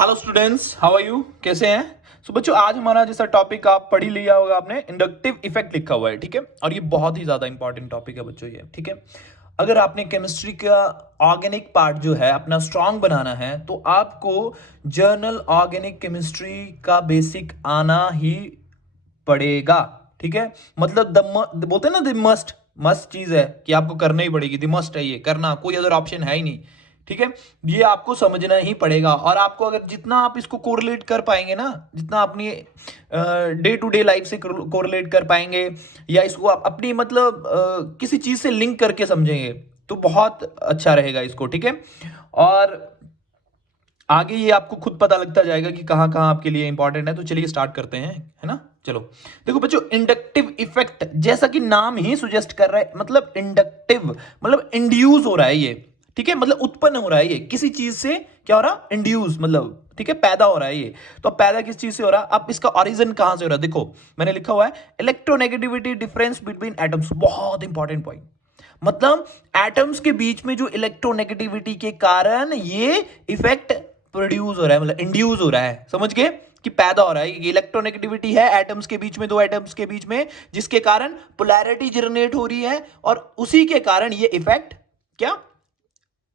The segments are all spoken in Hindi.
Hello students, how are you? कैसे हैं? बच्चों, आज हमारा जैसा टॉपिक आप पढ़ ही लिया होगा आपने, इंडक्टिव इफेक्ट लिखा हुआ है। ठीक है, और ये बहुत ही ज्यादा इंपॉर्टेंट टॉपिक है बच्चों ये। ठीक है, अगर आपने केमिस्ट्री का ऑर्गेनिक पार्ट जो है अपना स्ट्रांग बनाना है तो आपको जर्नल ऑर्गेनिक केमिस्ट्री का बेसिक आना ही पड़ेगा। ठीक है, मतलब बोलते हैं ना, द मस्ट मस्ट चीज है कि आपको करना ही पड़ेगी, द मस्ट है, ये करना, कोई अदर ऑप्शन है ही नहीं। ठीक है, ये आपको समझना ही पड़ेगा। और आपको अगर जितना आप इसको कोरिलेट कर पाएंगे ना, जितना अपनी डे टू डे लाइफ से कोरिलेट कर पाएंगे, या इसको आप अपनी मतलब किसी चीज से लिंक करके समझेंगे तो बहुत अच्छा रहेगा इसको। ठीक है, और आगे ये आपको खुद पता लगता जाएगा कि कहाँ कहाँ आपके लिए इंपॉर्टेंट है। तो चलिए स्टार्ट करते हैं, है ना। चलो, देखो बच्चों, इंडक्टिव इफेक्ट जैसा कि नाम ही सुजेस्ट कर रहा है, मतलब इंडक्टिव मतलब इंड्यूस हो रहा है ये। ठीक है, मतलब उत्पन्न हो रहा है ये किसी चीज से। क्या हो रहा? इंड्यूस मतलब, ठीक है, पैदा हो रहा है ये। तो अब पैदा किस चीज से हो रहा है? अब इसका ओरिजिन कहां से हो रहा है? देखो, मैंने लिखा हुआ है इलेक्ट्रोनेगेटिविटी डिफरेंस बिटवीन एटम्स। बहुत इंपॉर्टेंट पॉइंट, मतलब एटम्स के बीच में जो इलेक्ट्रोनेगेटिविटी के कारण ये इफेक्ट प्रोड्यूस हो रहा है, मतलब इंड्यूस हो रहा है। समझ गए कि पैदा हो रहा है। इलेक्ट्रोनेगेटिविटी है एटम्स के बीच में, दो एटम्स के बीच में, जिसके कारण पोलैरिटी जनरेट हो रही है और उसी के कारण ये इफेक्ट क्या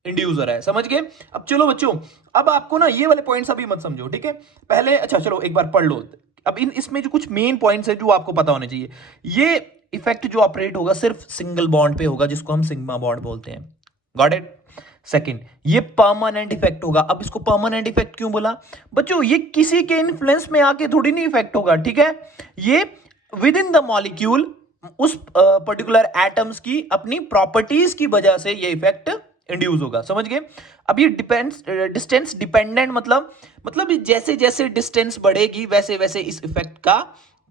इंड्यूस हो रहा है। समझ गए? अब चलो बच्चों, अब आपको ना ये वाले पॉइंट्स अभी मत समझो। ठीक है, पहले अच्छा चलो एक बार पढ़ लो। अब इसमें जो कुछ मेन पॉइंट्स है जो आपको पता होने चाहिए। ये इफेक्ट जो ऑपरेट होगा सिर्फ सिंगल बॉन्ड पे होगा, जिसको हम सिग्मा बॉन्ड बोलते हैं। Got it? सेकेंड, ये परमानेंट इफेक्ट होगा। अब इसको परमानेंट इफेक्ट क्यों बोला बच्चों? ये किसी के इन्फ्लुएंस में आके थोड़ी नहीं इफेक्ट होगा। ठीक है, ये विद इन द मॉलिक्यूल उस पर्टिकुलर एटम्स की अपनी प्रॉपर्टीज की वजह से ये इफेक्ट इंड्यूस होगा। समझ गए? अब ये डिपेंड्स, डिस्टेंस डिपेंडेंट मतलब जैसे जैसे डिस्टेंस बढ़ेगी वैसे वैसे इस इफेक्ट का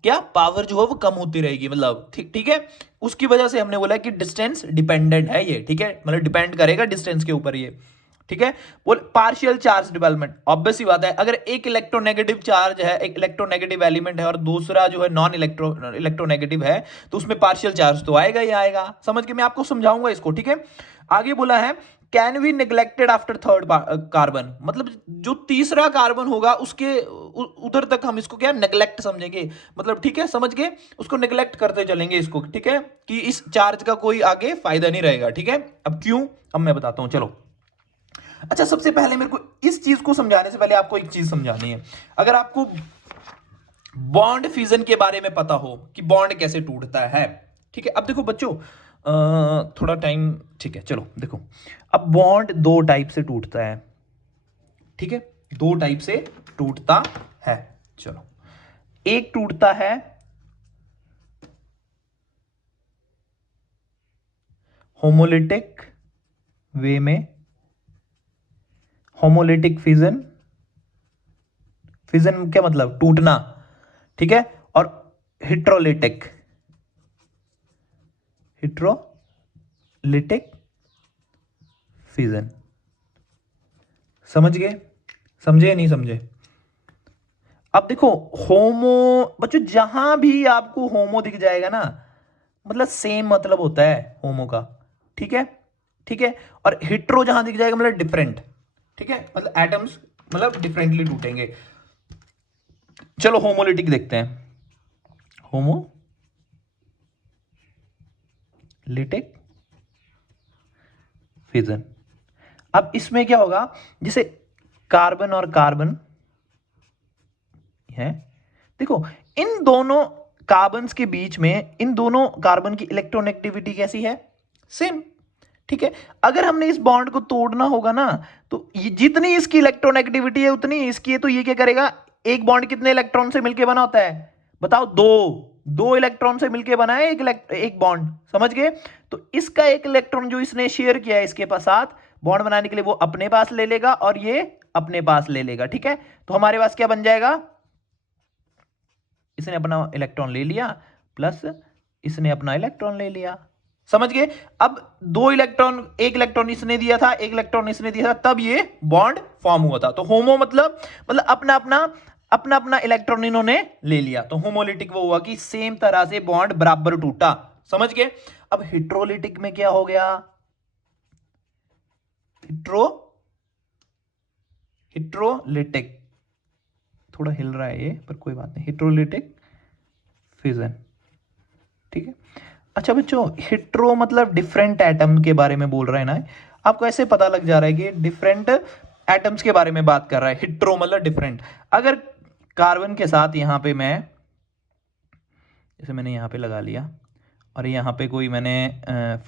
क्या पावर जो है वो कम होती रहेगी। मतलब ठीक ठीक है, उसकी वजह से हमने बोला कि डिस्टेंस डिपेंडेंट है ये। ठीक है, मतलब डिपेंड करेगा डिस्टेंस के ऊपर ये। ठीक है, बोल पार्शियल चार्ज डेवलपमेंट, ऑब्वियस ही बात है। अगर एक इलेक्ट्रोनेगेटिव चार्ज है, एक इलेक्ट्रोनेगेटिव एलिमेंट है और दूसरा जो है नॉन इलेक्ट्रोनेगेटिव है, तो उसमें पार्शियल चार्ज तो आएगा ही आएगा। समझ के मैं आपको समझाऊंगा इसको। ठीक है, आगे बोला है can be neglected after third carbon, मतलब जो तीसरा कार्बन होगा उसके उधर तक हम इसको क्या नेग्लेक्ट समझेंगे, मतलब ठीक है, समझ गए, उसको नेग्लेक्ट करते चलेंगे इसको। ठीक है, कि इस चार्ज का कोई आगे फायदा नहीं रहेगा। ठीक है, अब क्यों, अब मैं बताता हूं, चलो। अच्छा, सबसे पहले मेरे को इस चीज को समझाने से पहले आपको एक चीज समझानी है। अगर आपको बॉन्ड फ्यूजन के बारे में पता हो कि बॉन्ड कैसे टूटता है, ठीक है। अब देखो बच्चों, थोड़ा टाइम, ठीक है, चलो देखो। अब बॉन्ड दो टाइप से टूटता है। ठीक है, दो टाइप से टूटता है। चलो, एक टूटता है होमोलिटिक वे में, होमोलिटिक फिजन। फिजन क्या मतलब? टूटना। ठीक है, और हिट्रोलिटिक, हिट्रोलिटिक फिजन। समझ गए? समझे या नहीं समझे? अब देखो, होमो बच्चों, जहां भी आपको होमो दिख जाएगा ना, मतलब सेम मतलब होता है होमो का। ठीक है, ठीक है, और हिट्रो जहां दिख जाएगा मतलब डिफरेंट। ठीक है, मतलब एटम्स मतलब डिफरेंटली टूटेंगे। चलो होमोलिटिक देखते हैं, होमोलिटिक फिजन। अब इसमें क्या होगा, जैसे कार्बन और कार्बन है, देखो इन दोनों कार्बन्स के बीच में, इन दोनों कार्बन की इलेक्ट्रोनेगेटिविटी कैसी है? सेम। ठीक है, अगर हमने इस बॉन्ड को तोड़ना होगा ना, तो ये जितनी इसकी इलेक्ट्रोनेगेटिविटी है उतनी इसकी है, तो ये क्या करेगा? एक बॉन्ड कितने इलेक्ट्रॉन से मिलकर बना होता है बताओ? दो। दो इलेक्ट्रॉन से मिलकर बना है एक बॉन्ड। समझ गए? तो इसका एक इलेक्ट्रॉन जो इसने शेयर किया है इसके पास साथ बॉन्ड बनाने के लिए, वो अपने पास ले लेगा और ये अपने पास ले लेगा। ठीक है, तो हमारे पास क्या बन जाएगा? इसने अपना इलेक्ट्रॉन ले लिया प्लस इसने अपना इलेक्ट्रॉन ले लिया। समझ गए? अब दो इलेक्ट्रॉन, एक इलेक्ट्रॉन इसने दिया था, एक इलेक्ट्रॉन इसने दिया था, तब ये बॉन्ड फॉर्म हुआ था। तो होमो मतलब अपना अपना इलेक्ट्रॉन इन्होंने ले लिया। तो होमोलिटिक वो हुआ कि सेम तरह से बॉन्ड बराबर टूटा। समझ गए? अब हिट्रोलिटिक में क्या हो गया? हिट्रोलिटिक थोड़ा हिल रहा है ये, पर कोई बात नहीं, हेटेरोलिटिक फिजन, ठीक है। अच्छा बच्चों, हेट्रो मतलब डिफरेंट एटम के बारे में बोल रहा है ना, आपको ऐसे पता लग जा रहा है कि डिफरेंट एटम्स के बारे में बात कर रहा है। हेट्रो मतलब डिफरेंट। अगर कार्बन के साथ यहाँ पे मैं, जैसे मैंने यहाँ पे लगा लिया और यहाँ पे कोई मैंने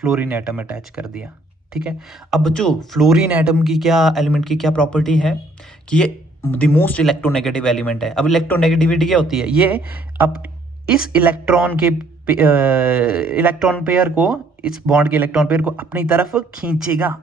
फ्लोरीन एटम अटैच कर दिया, ठीक है। अब बच्चों फ्लोरीन एटम की क्या, एलिमेंट की क्या प्रॉपर्टी है कि ये द मोस्ट इलेक्ट्रोनेगेटिव एलिमेंट है। अब इलेक्ट्रोनेगेटिविटी क्या होती है, ये अब इस इलेक्ट्रॉन के इलेक्ट्रॉन पेयर को, इस बॉन्ड के इलेक्ट्रॉन पेयर को अपनी तरफ खींचेगा,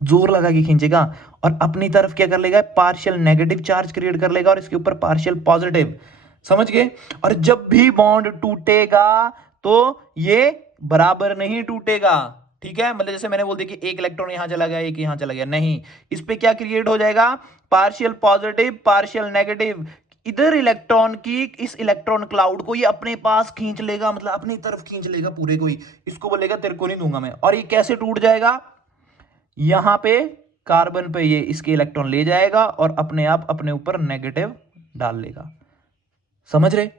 जोर लगा के खींचेगा और अपनी तरफ क्या कर लेगा, पार्शियल नेगेटिव चार्ज क्रिएट कर लेगा और इसके ऊपर पार्शियल पॉजिटिव, समझ गए। और जब भी बॉन्ड टूटेगा तो ये बराबर नहीं टूटेगा, ठीक है। मतलब जैसे मैंने बोल दिया कि एक इलेक्ट्रॉन यहां चला गया, एक यहां चला गया, नहीं, इस पे क्या क्रिएट हो जाएगा, पार्शियल पॉजिटिव पार्शियल नेगेटिव। इधर इलेक्ट्रॉन की, इस इलेक्ट्रॉन क्लाउड को ये अपने पास खींच लेगा, मतलब अपनी तरफ खींच लेगा पूरे को ही, इसको बोलेगा तेरे को नहीं दूंगा मैं। और ये कैसे टूट जाएगा, यहां पे कार्बन पे ये इसके इलेक्ट्रॉन ले जाएगा और अपने आप अपने ऊपर नेगेटिव डाल लेगा। समझ रहे,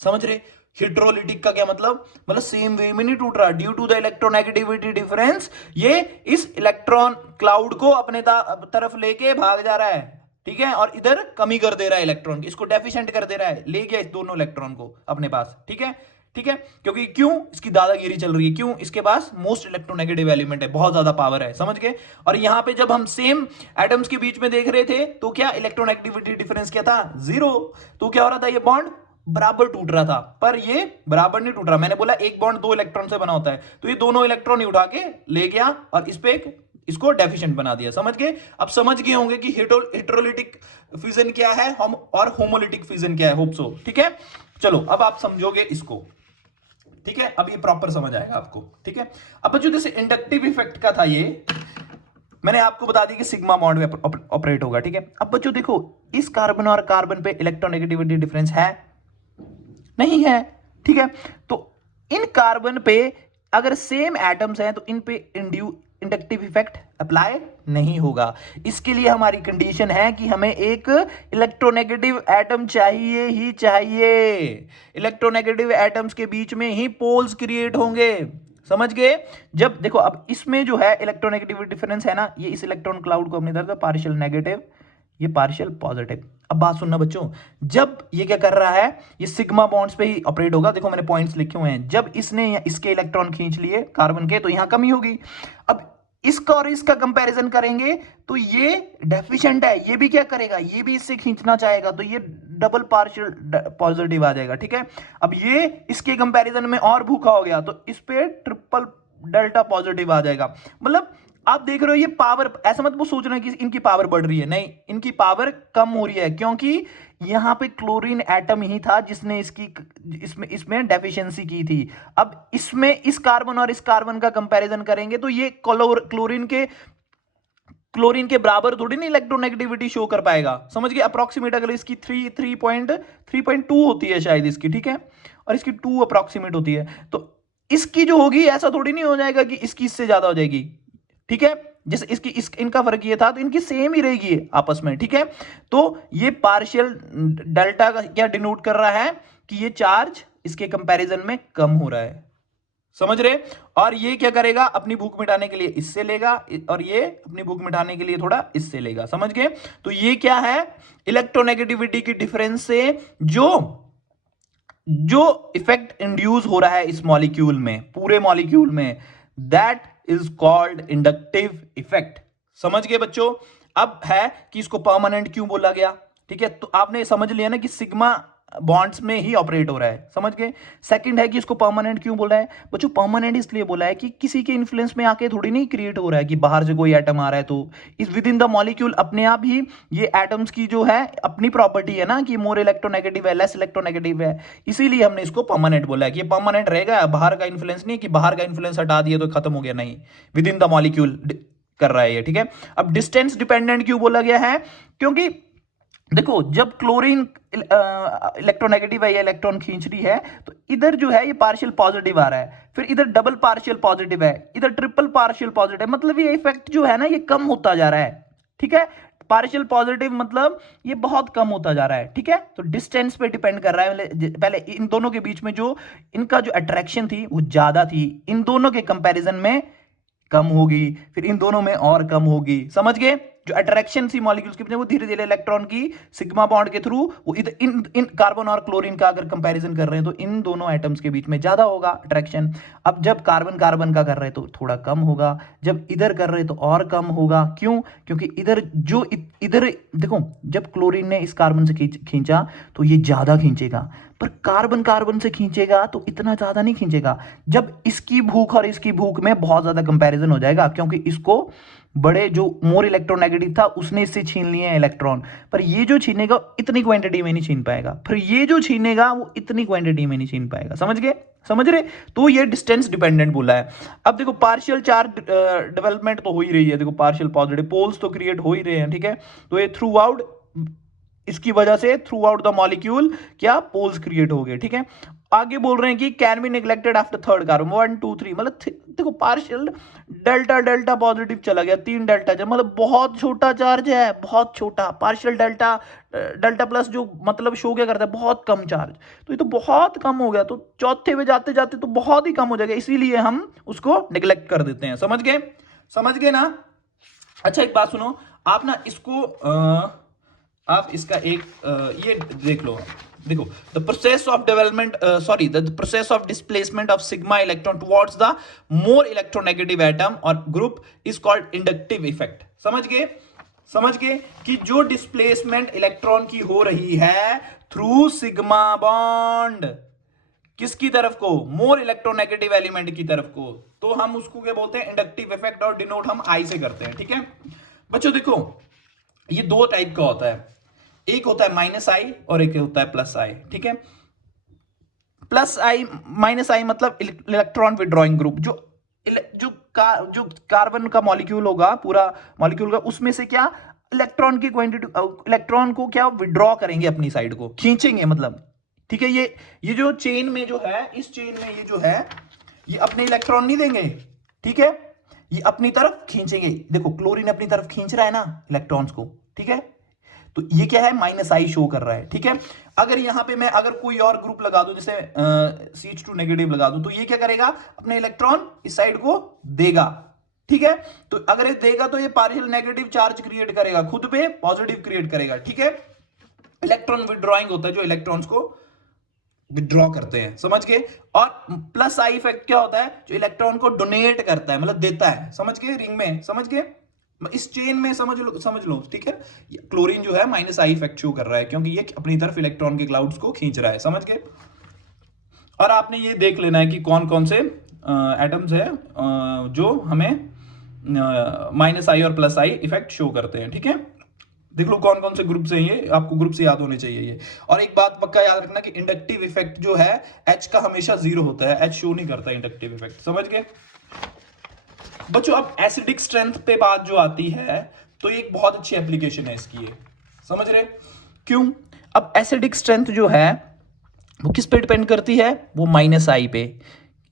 समझ रहे। हेटेरोलिटिक का क्या मतलब सेम वे में नहीं टूट रहा, due to the electronegativity difference ये इस इलेक्ट्रॉन क्लाउड को अपने तरफ लेके भाग जा रहा है, ठीक है। और इधर कमी कर दे रहा है इलेक्ट्रॉन की, इसको डेफिशिएंट कर दे रहा है, ले गया इस दोनों इलेक्ट्रॉन को अपने पास, ठीक है, ठीक है। क्योंकि क्यों, इसकी दादागिरी चल रही है, क्यों, इसके पास मोस्ट इलेक्ट्रोनेगेटिव एलिमेंट है, बहुत ज्यादा पावर है, समझ गए। और यहां पे जब हम सेम एटम्स के बीच में देख रहे थे तो क्या इलेक्ट्रोनेगेटिविटी डिफरेंस क्या था, 0। तो क्या हो रहा था, ये बॉन्ड बराबर टूट रहा था, पर ये बराबर नहीं टूट रहा। मैंने बोला एक बॉन्ड 2 इलेक्ट्रॉन से बना होता है, तो ये दोनों इलेक्ट्रॉन ही उठा के ले गया और इस पे इसको डेफिशिएंट बना दिया, समझ गए। अब समझ गए होंगे कि हेटेरोलिटिक फिजन क्या है और होमोलिटिक फिजन क्या है, होप सो, ठीक है। चलो अब आप समझोगे इसको, ठीक है, अब ये प्रॉपर समझ आएगा आपको, ठीक है। अब बच्चों जैसे इंडक्टिव इफेक्ट का था ये, मैंने आपको बता दिया कि सिग्मा बॉन्ड में ऑपरेट होगा, ठीक है। अब बच्चों देखो, इस कार्बन और कार्बन पे इलेक्ट्रोनेगेटिविटी डिफरेंस है, नहीं है, ठीक है। तो इन कार्बन पे अगर सेम एटम्स हैं तो इन पे इंडक्टिव इफेक्ट अप्लाई नहीं होगा। इसके लिए हमारी कंडीशन है कि हमें एक इलेक्ट्रोनेगेटिव एटम चाहिए ही चाहिए, इलेक्ट्रोनेगेटिव एटम्स के बीच में ही पोल्स क्रिएट होंगे, समझ गए। जब देखो अब इसमें जो है इलेक्ट्रोनेगेटिविटी डिफरेंस है ना, ये इस इलेक्ट्रॉन क्लाउड को अपनी तरफ पार्शियल नेगेटिव, ये पार्शियल पॉजिटिव। अब बात सुनना बच्चों, जब ये क्या कर रहा है, ये सिग्मा बॉन्ड्स पे ही ऑपरेट होगा। देखो मैंने पॉइंट्स लिखे हुए हैं, जब इसने इसके इलेक्ट्रॉन खींच लिए कार्बन के तो यहां कमी होगी। अब इसका और इसका कंपैरिजन करेंगे तो ये डेफिशिएंट है, ये भी क्या करेगा, ये भी इससे खींचना चाहेगा, तो ये डबल पार्शियल पॉजिटिव आ जाएगा, ठीक है। अब ये इसके कंपैरिजन में और भूखा हो गया तो इस पे ट्रिपल डेल्टा पॉजिटिव आ जाएगा। मतलब आप देख रहे हो ये पावर, ऐसा मत वो सोच रहे हैं कि इनकी पावर बढ़ रही है, नहीं, इनकी पावर कम हो रही है, क्योंकि यहां पे क्लोरीन एटम ही था जिसने इसमें डेफिशिएंसी की थी। अब इसमें इस कार्बन और इस कार्बन का कंपैरिजन करेंगे तो ये क्लोरीन के बराबर थोड़ी नहीं इलेक्ट्रोनेगेटिविटी शो कर पाएगा, समझ गए। अप्रोक्सीमेट अगर इसकी 3.2 होती है शायद इसकी, ठीक है, और इसकी 2 अप्रोक्सीमेट होती है, तो इसकी जो होगी ऐसा थोड़ी नहीं हो जाएगा कि इसकी इससे ज्यादा हो जाएगी, ठीक है। जैसे इनका फर्क ये था तो इनकी सेम ही रहेगी आपस में, ठीक है। तो ये पार्शियल डेल्टा का क्या डिनोट कर रहा है कि ये चार्ज इसके कंपैरिजन में कम हो रहा है, समझ रहे। और ये क्या करेगा, अपनी भूख मिटाने के लिए इससे लेगा और ये अपनी भूख मिटाने के लिए थोड़ा इससे लेगा, समझ गए। तो ये क्या है, इलेक्ट्रोनेगेटिविटी की डिफरेंस से जो इफेक्ट इंड्यूस हो रहा है इस मॉलिक्यूल में, पूरे मॉलिक्यूल में, that is called inductive effect, समझ गए बच्चों। अब है कि इसको परमानेंट क्यों बोला गया, ठीक है। तो आपने समझ लिया ना कि सिग्मा बॉन्ड्स में ही ऑपरेट हो रहा है, समझ गए। सेकंड है कि इसको परमानेंट क्यों बोला है बच्चों, परमानेंट इसलिए बोला है कि किसी के इन्फ्लुएंस में आके थोड़ी नहीं क्रिएट हो रहा है कि बाहर से कोई एटम आ रहा है, तो इस विद इन द मॉलिक्यूल अपने आप ही ये एटम्स की जो है अपनी प्रॉपर्टी है ना कि मोर इलेक्ट्रोनेगेटिव है, लेस इलेक्ट्रोनेगेटिव है, इसीलिए हमने इसको परमानेंट बोला है कि ये परमानेंट रहेगा, बाहर का इन्फ्लुएंस नहीं कि बाहर का इन्फ्लुएंस हटा दिया तो खत्म हो गया, नहीं, विद इन द मॉलिक्यूल कर रहा है ये, ठीक है। अब डिस्टेंस डिपेंडेंट क्यों बोला गया है, क्योंकि देखो जब क्लोरीन इलेक्ट्रोनेगेटिव है या इलेक्ट्रॉन खींच रही है तो इधर जो है ये पार्शियल पॉजिटिव आ रहा है, फिर इधर डबल पार्शियल पॉजिटिव है, इधर ट्रिपल पार्शियल पॉजिटिव है, मतलब ये इफेक्ट जो है ना ये कम होता जा रहा है, ठीक है। पार्शियल पॉजिटिव मतलब ये बहुत कम होता जा रहा है, ठीक है। तो डिस्टेंस पे डिपेंड कर रहा है, पहले इन दोनों के बीच में जो इनका जो अट्रैक्शन थी वो ज्यादा थी, इन दोनों के कंपैरिजन में कम होगी, फिर इन दोनों में और कम होगी, समझ गए। जो अट्रैक्शन थी मॉलिक्यूल्स के बीच में वो धीरे धीरे इलेक्ट्रॉन की सिग्मा बॉन्ड के थ्रू वो इन इन कार्बन और क्लोरीन का अगर कंपैरिजन कर रहे हैं तो इन दोनों एटम्स के बीच में ज्यादा होगा अट्रैक्शन। अब जब कार्बन कार्बन का कर रहे हैं तो थोड़ा कम होगा, जब इधर कर रहे हैं तो और कम होगा। क्यों? क्योंकि इधर जो इधर देखो, जब क्लोरीन ने इस कार्बन से खींचा तो ये ज्यादा खींचेगा, पर कार्बन कार्बन से खींचेगा तो इतना ज्यादा नहीं खींचेगा। जब इसकी भूख और इसकी भूख में बहुत ज्यादा कंपैरिजन हो जाएगा, क्योंकि इसको बड़े जो मोर इलेक्ट्रोनेगेटिव था उसने इससे छीन लिए हैं इलेक्ट्रॉन, पर ये जो छीनेगा इतनी क्वांटिटी में नहीं छीन पाएगा, फिर ये जो छीनेगा वो इतनी क्वांटिटी में नहीं छीन पाएगा। समझ गए? समझ रहे? तो ये डिस्टेंस डिपेंडेंट बोला है। अब देखो पार्शियल चार्ज डेवलपमेंट तो हो ही रही है, देखो पार्शियल पॉजिटिव पोल्स तो क्रिएट हो ही रहे हैं, ठीक है। तो ये थ्रू आउट, इसकी वजह से थ्रू आउट द मॉलिक्यूल क्या पोल्स क्रिएट हो गए, ठीक है। आगे बोल रहे हैं कि can be neglected after third carbon 1 2 3, मतलब देखो पार्शियल डेल्टा डेल्टा पॉजिटिव चला गया, 3 डेल्टा, मतलब बहुत छोटा चार्ज है, बहुत छोटा। पार्शियल डेल्टा डेल्टा प्लस जो मतलब शो क्या करता है, बहुत कम चार्ज, तो ये तो बहुत कम हो गया, तो चौथे में जाते जाते तो बहुत ही कम हो जाएगा, इसीलिए हम उसको निग्लेक्ट कर देते हैं। समझ गए? समझ गए ना? अच्छा एक बात सुनो, आप ना इसको आप इसका एक ये देख लो, देखो the process of development the process of displacement of sigma electron towards the more electronegative atom और group is called inductive effect. समझ गए? समझ गए कि जो डिस्प्लेसमेंट इलेक्ट्रॉन की हो रही है थ्रू सिग्मा बॉन्ड, किसकी तरफ को? मोर इलेक्ट्रोनेगेटिव एलिमेंट की तरफ को, तो हम उसको क्या बोलते हैं? इंडक्टिव इफेक्ट, और डिनोट हम आई से करते हैं, ठीक है बच्चों। देखो ये दो टाइप का होता है, एक होता है माइनस आई और एक होता है प्लस आई, ठीक है। प्लस आई माइनस आई मतलब इलेक्ट्रॉन विड्रॉइंग ग्रुप, जो कार्बन का मॉलिक्यूल होगा, पूरा मॉलिक्यूल का, उसमें से क्या इलेक्ट्रॉन की क्वांटिटी, इलेक्ट्रॉन को क्या विड्रॉ करेंगे, अपनी साइड को खींचेंगे, मतलब, ठीक है। ये जो चेन में जो है, इस चेन में ये जो है, ये अपने इलेक्ट्रॉन नहीं देंगे, ठीक है, ये अपनी तरफ खींचेंगे। देखो क्लोरीन अपनी तरफ खींच रहा है ना इलेक्ट्रॉन्स को, ठीक है, तो ये क्या है? माइनस आई शो कर रहा है, ठीक है। अगर यहां पे मैं अगर कोई और ग्रुप लगा दूं, जैसे CH2 नेगेटिव लगा दूं, तो ये क्या करेगा? अपने इलेक्ट्रॉन इस साइड को देगा, ठीक है। तो अगर ये देगा तो ये पार्शियल नेगेटिव चार्ज क्रिएट करेगा, खुद पे पॉजिटिव क्रिएट करेगा, ठीक है। इलेक्ट्रॉन विड्रॉइंग होता है, जो इलेक्ट्रॉन्स को विड्रॉ करते हैं, समझ गए। और प्लस आई इफेक्ट क्या होता है? जो इलेक्ट्रॉन को डोनेट करता है, मतलब देता है, समझ गए, रिंग में, समझ गए, इस चेन में, समझ लो, ठीक है। क्लोरीन जो है माइनस आई इफेक्ट शो कर रहा है, क्योंकि ये अपनी तरफ इलेक्ट्रॉन के क्लाउड्स को खींच रहा है, समझ गए। और आपने ये देख लेना है कि कौन कौन से एटम्स है जो हमें माइनस आई और प्लस आई इफेक्ट शो करते हैं, ठीक है। देख लो कौन कौन से ग्रुप से, ये आपको ग्रुप से याद होने चाहिए ये। और एक बात पक्का याद रखना कि इंडक्टिव इफेक्ट जो है H का हमेशा 0 होता है, H शो नहीं करता इंडक्टिव इफेक्ट, समझ गए बच्चों। अब एसिडिक स्ट्रेंथ पे बात जो आती है, तो ये एक बहुत अच्छी एप्लीकेशन है इसकी, ये समझ रहे? क्यों? अब एसिडिक स्ट्रेंथ जो है वो किस पे डिपेंड करती है? वो माइनस आई पे,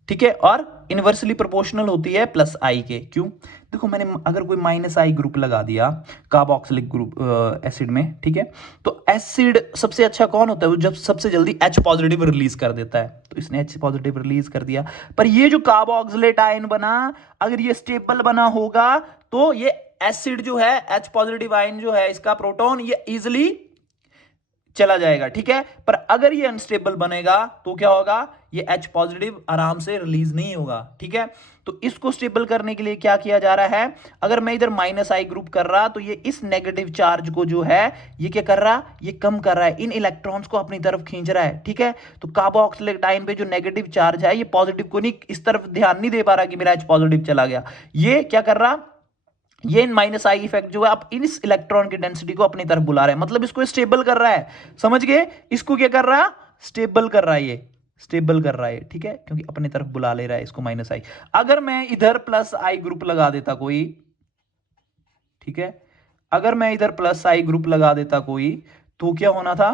ठीक है, और इनवर्सली प्रोपोर्शनल होती है प्लस आई के। क्यों? देखो मैंने अगर कोई माइनस आई ग्रुप लगा दिया कार्बोक्सिलिक ग्रुप एसिड में, ठीक है, तो एसिड सबसे अच्छा कौन होता है? वो जब सबसे जल्दी H पॉजिटिव रिलीज कर देता है, तो इसने H पॉजिटिव रिलीज कर दिया। पर ये जो कार्बोक्सिलेट आयन बना, अगर ये स्टेबल बना होगा तो ये एसिड जो है, H पॉजिटिव आयन जो है, इसका प्रोटॉन, ये इजिली चला जाएगा, ठीक है। पर अगर ये अनस्टेबल बनेगा तो क्या होगा? ये H पॉजिटिव आराम से रिलीज नहीं होगा, ठीक है। तो इसको स्टेबल करने के लिए क्या किया जा रहा है? अगर मैं इधर माइनस आई ग्रुप कर रहा, तो ये इस नेगेटिव चार्ज को जो है ये क्या कर रहा? ये कम कर रहा है, इन इलेक्ट्रॉन्स को अपनी तरफ खींच रहा है, ठीक है। तो कार्बोक्सिलिक आयन पे जो नेगेटिव चार्ज है, ये पॉजिटिव को नहीं, इस तरफ ध्यान नहीं दे पा रहा कि मेरा H पॉजिटिव चला गया। ये क्या कर रहा? ये माइनस आई इफेक्ट जो है आप इस इलेक्ट्रॉन की डेंसिटी को अपनी तरफ बुला रहे हैं, मतलब इसको स्टेबल कर रहा है, समझ गए। इसको क्या कर रहा? स्टेबल कर रहा है, ये स्टेबल कर रहा है, ठीक है, क्योंकि अपनी तरफ बुला ले रहा है इसको माइनस आई। अगर मैं इधर प्लस आई ग्रुप लगा देता कोई, ठीक है, अगर मैं इधर प्लस आई ग्रुप लगा देता कोई, तो क्या होना था?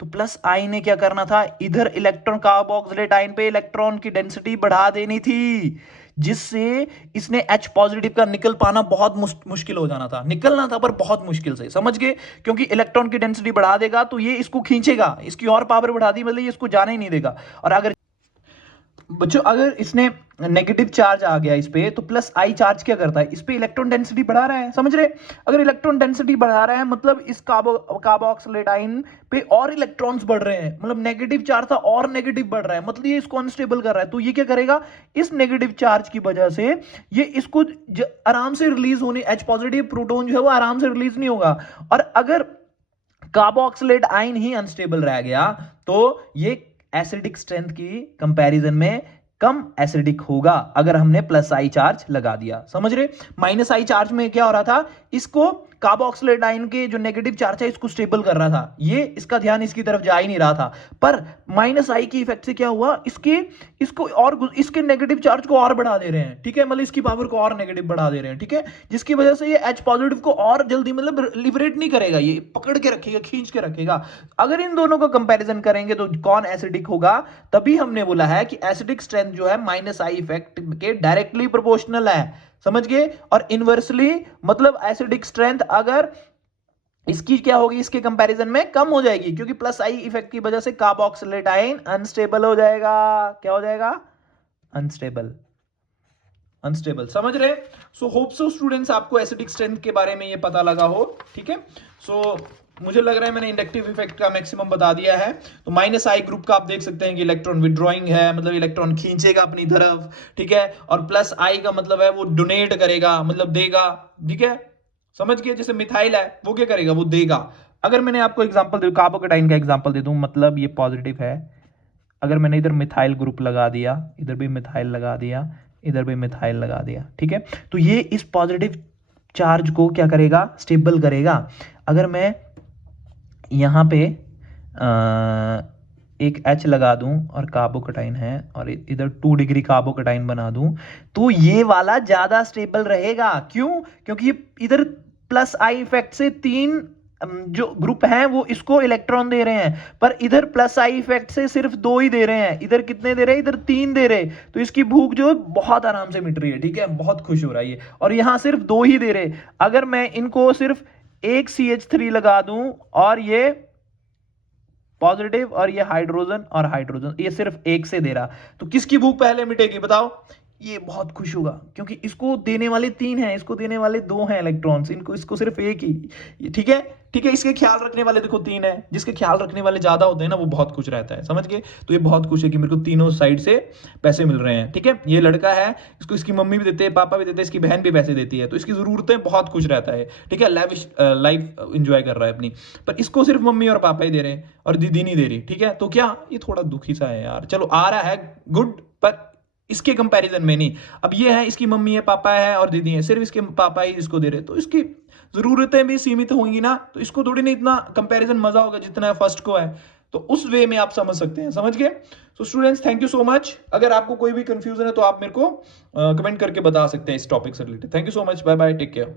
तो प्लस आई ने क्या करना था? इधर इलेक्ट्रॉन कार्बोक्सिलेट आयन पे इलेक्ट्रॉन की डेंसिटी बढ़ा देनी थी, जिससे इसने H पॉजिटिव का निकल पाना बहुत मुश्किल हो जाना था, निकलना था पर बहुत मुश्किल से, समझ गए? क्योंकि इलेक्ट्रॉन की डेंसिटी बढ़ा देगा तो ये इसको खींचेगा, इसकी और पावर बढ़ा दी मतलब ये इसको जाने ही नहीं देगा। और अगर बच्चों अगर इसने नेगेटिव चार्ज आ गया इस पे, तो प्लस आई चार्ज क्या करता है, इस पे इलेक्ट्रॉन डेंसिटी बढ़ा रहा है, समझ रहे? अगर इलेक्ट्रॉन डेंसिटी बढ़ा रहा है मतलब इस कार्बोक्सिलेट आयन पे और इलेक्ट्रॉन्स बढ़ रहे हैं, मतलब नेगेटिव चार्ज था और नेगेटिव बढ़ रहा है, मतलब ये इसको अनस्टेबल कर रहा है। तो ये क्या करेगा, इस नेगेटिव चार्ज की वजह से ये इसको आराम से रिलीज होने, H पॉजिटिव प्रोटॉन जो है वो आराम से रिलीज नहीं होगा। और अगर कार्बोक्सिलेट आयन ही अनस्टेबल रह गया तो ये एसिडिक स्ट्रेंथ की कंपैरिजन में कम एसिडिक होगा अगर हमने प्लस आई चार्ज लगा दिया, समझ रहे? माइनस आई चार्ज में क्या हो रहा था, इसको कार्बोक्सिलेट आयन के जो नेगेटिव चार्ज है इसको स्टेबल कर रहा था, ये इसका ध्यान इसकी तरफ जा ही नहीं रहा था। पर माइनस आई की इफेक्ट से क्या हुआ, इसको और इसके नेगेटिव चार्ज को और बढ़ा दे रहे हैं, ठीक है, मतलब इसकी पावर को और नेगेटिव बढ़ा दे रहे हैं, ठीक है, जिसकी वजह से ये H पॉजिटिव को और जल्दी मतलब लिबरेट नहीं करेगा, ये पकड़ के रखेगा, खींच के रखेगा। अगर इन दोनों को कंपैरिजन करेंगे तो कौन एसिडिक होगा, तभी हमने बोला है कि एसिडिक स्ट्रेंथ जो है माइनस आई इफेक्ट के डायरेक्टली प्रोपोर्शनल है, समझ गए? और इनवर्सली मतलब एसिडिक स्ट्रेंथ अगर इसकी क्या होगी, इसके कंपैरिजन में कम हो जाएगी, क्योंकि प्लस आई इफेक्ट की वजह से कार्बोक्सिलेट आयन अनस्टेबल हो जाएगा। क्या हो जाएगा? अनस्टेबल, अनस्टेबल, समझ रहे? सो होप सो स्टूडेंट्स आपको एसिडिक स्ट्रेंथ के बारे में ये पता लगा हो, ठीक है? सो मुझे लग रहा है मैंने इंडक्टिव इफेक्ट का मैक्सिमम बता दिया है। तो माइनस आई ग्रुप का आप देख सकते हैं कि इलेक्ट्रॉन विड्रॉइंग है, मतलब इलेक्ट्रॉन खींचेगा अपनी तरफ, ठीक है, और प्लस आई का मतलब है वो डोनेट करेगा, मतलब देगा, ठीक है, समझ गए? जैसे मिथाइल है वो क्या करेगा, वो देगा। अगर मैंने आपको एग्जांपल दे, कार्बोकेटाइन का एग्जांपल दे दूं, मतलब ये पॉजिटिव है, अगर मैंने इधर मिथाइल ग्रुप लगा दिया, इधर भी मिथाइल लगा दिया, इधर भी मिथाइल लगा दिया, ठीक है, तो ये इस पॉजिटिव चार्ज को क्या करेगा, स्टेबल करेगा। अगर मैं यहाँ पे एक H लगा दूं और कार्बोकेटाइन है और इधर 2 डिग्री कार्बोकेटाइन बना दूं, तो ये वाला ज्यादा स्टेबल रहेगा। क्यों? क्योंकि इधर प्लस आई इफेक्ट से 3 जो ग्रुप हैं वो इसको इलेक्ट्रॉन दे रहे हैं, पर इधर प्लस आई इफेक्ट से सिर्फ 2 ही दे रहे हैं, इधर कितने दे रहे हैं, इधर 3 दे रहे, तो इसकी भूख जो बहुत आराम से मिट रही है, ठीक है, बहुत खुश हो रहा है ये, और यहां सिर्फ 2 ही दे रहे। अगर मैं इनको सिर्फ एक CH3 लगा दूं और ये पॉजिटिव और ये हाइड्रोजन और हाइड्रोजन, ये सिर्फ एक से दे रहा, तो किसकी भूख पहले मिटेगी बताओ? ये बहुत खुश होगा, क्योंकि इसको देने वाले 3 हैं, इसको देने वाले 2 हैं इलेक्ट्रॉन्स, इनको इसको सिर्फ एक ही, ठीक है, ठीक है। इसके ख्याल रखने वाले देखो 3 है, जिसके ख्याल रखने वाले ज्यादा होते हैं ना वो बहुत खुश रहता है, समझ गए? तो ये बहुत खुश है कि मेरे को तीनों साइड से पैसे मिल रहे हैं, ठीक है। ये लड़का है, इसको इसकी मम्मी भी देते हैं, पापा भी देते हैं, इसकी बहन भी पैसे देती है, तो इसकी जरूरतें बहुत खुश रहता है, ठीक है, लैविश लाइफ इंजॉय कर रहा है अपनी। पर इसको सिर्फ मम्मी और पापा ही दे रहे हैं और दीदी नहीं दे रही, ठीक है, तो क्या ये थोड़ा दुखी सा है यार। चलो आ रहा है गुड, पर इसके कंपैरिजन में नहीं। अब ये है, इसकी मम्मी है, पापा है और दीदी है, सिर्फ इसके पापा ही इसको दे रहे, तो इसकी जरूरतें भी सीमित होंगी ना, तो इसको थोड़ी नहीं इतना कंपैरिजन मजा होगा जितना फर्स्ट को है। तो उस वे में आप समझ सकते हैं, समझ गए? So students thank you so much. अगर आपको कोई भी कंफ्यूजन है तो आप मेरे को कमेंट करके बता सकते हैं इस टॉपिक से related. Thank you so much, bye bye, take care.